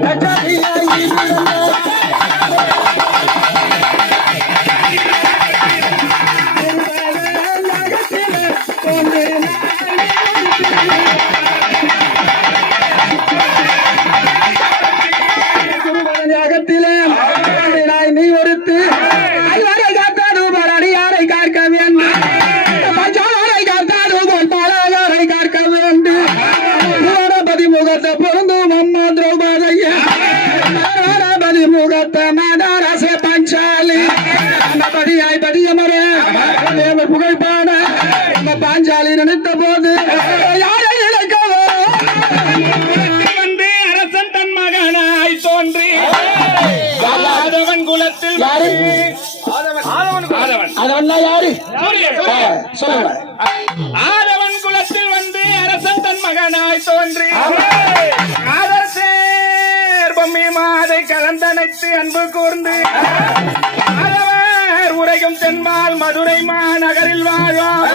Let me hear you. Panchali நினைத்த போது யாரை இழக்கவோ? வந்து அரசன் தன் மகனாய் தோன்றி. ஆதவன் குலத்தில் யாரு? ஆதவன். ஆதவன் யாரு. சொல்லுங்க. ஆதவன் குலத்தில் வந்து அரசன் தன் மகனாய் தோன்றி. பொம்மி மாதை கலந்தனைத்து அன்பு கூர்ந்து. ஆதவர் உரையும் தென்மால் மதுரை மாநகரில் வாழ்வார்.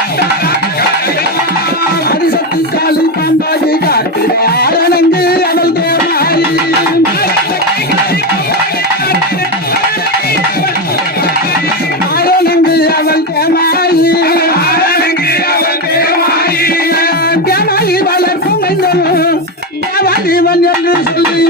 வளர்க்கும் தேவாதிவன் என்று சொல்லி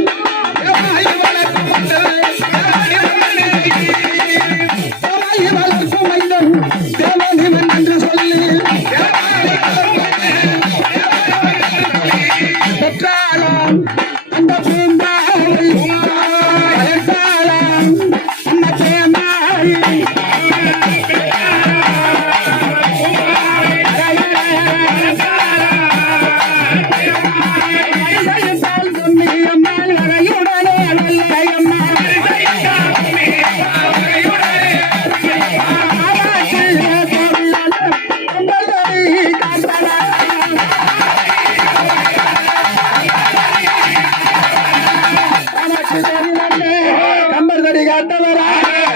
கம்பர்தடி காத்தவரா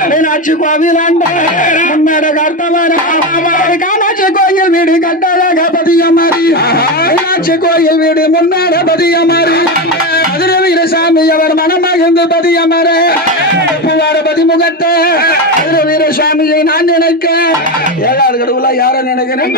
மீனாட்சி கோவிலாண்டே முன்னட காத்தவரா காமாட்சி கோயில் வீடு கட்டழக பதியமாரி மீனாட்சி கோயில் வீடு முன்னாட பதியமாரி மதுரை வீரசாமி அவர் மனமகிழ்ந்து பதியமரே புவார பதிமுகத்தை மதுரை வீரசாமியை நான் நினைக்க. ஏழாவது கடவுளா யாரை நினைக்கிறேன்?